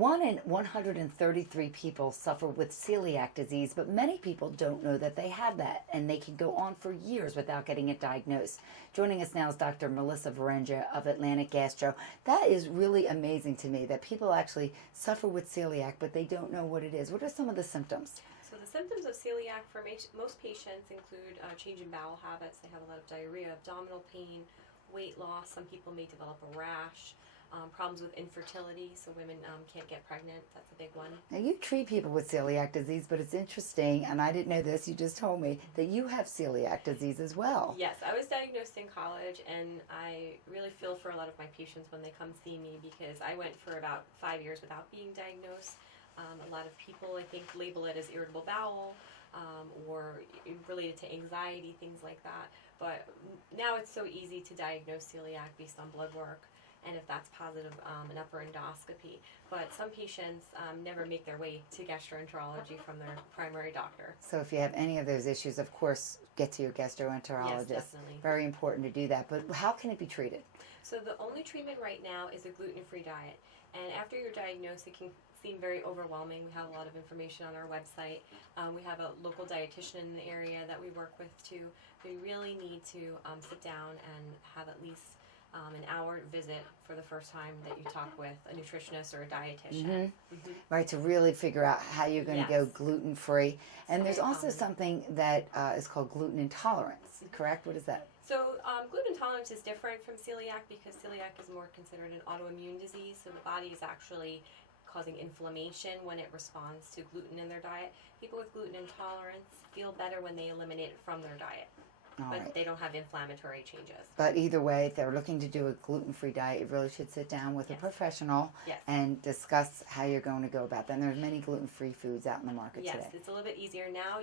1 in 133 people suffer with celiac disease, but many people don't know that they have that, and they can go on for years without getting it diagnosed. Joining us now is Dr. Melissa Varengia of Atlantic Gastro. That is really amazing to me that people actually suffer with celiac, but they don't know what it is. What are some of the symptoms? So the symptoms of celiac for most patients include change in bowel habits. They have a lot of diarrhea, abdominal pain, weight loss. Some people may develop a rash. Problems with infertility, so women can't get pregnant. That's a big one. Now, you treat people with celiac disease, but it's interesting, and I didn't know this, you just told me, that you have celiac disease as well. Yes, I was diagnosed in college, and I really feel for a lot of my patients when they come see me, because I went for about 5 years without being diagnosed. A lot of people, I think, label it as irritable bowel, or related to anxiety, things like that. But now it's so easy to diagnose celiac based on blood work, and if that's positive, an upper endoscopy. But some patients never make their way to gastroenterology from their primary doctor. So if you have any of those issues, of course, get to your gastroenterologist. Yes, definitely. Very important to do that. But how can it be treated? So the only treatment right now is a gluten-free diet. And after you're diagnosed, it can seem very overwhelming. We have a lot of information on our website. We have a local dietitian in the area that we work with too. We really need to sit down and have at least an hour visit for the first time that you talk with a nutritionist or a dietitian. Right, to really figure out how you're going to go gluten-free. And there's also something that is called gluten intolerance, correct? What is that? So gluten intolerance is different from celiac because celiac is more considered an autoimmune disease. So the body is actually causing inflammation when it responds to gluten in their diet. People with gluten intolerance feel better when they eliminate it from their diet. But they don't have inflammatory changes. But either way, if they're looking to do a gluten-free diet, you really should sit down with a professional and discuss how you're going to go about that. And there's many gluten-free foods out in the market today. Yes, it's a little bit easier now.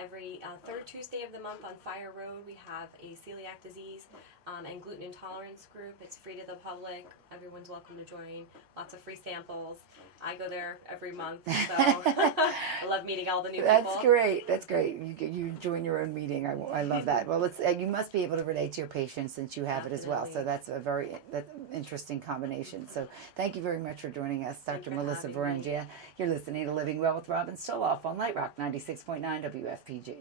Every third Tuesday of the month on Fire Road, we have a celiac disease and gluten intolerance group. It's free to the public. Everyone's welcome to join. Lots of free samples. I go there every month, so I love meeting all the new people. That's great. That's great. You join your own meeting. I love that. Well, you must be able to relate to your patients since you have it as well. So that's a very interesting combination. So thank you very much for joining us, Dr. Melissa Varengia. You're listening to Living Well with Robin Stoloff on Light Rock 96.9 WFPG.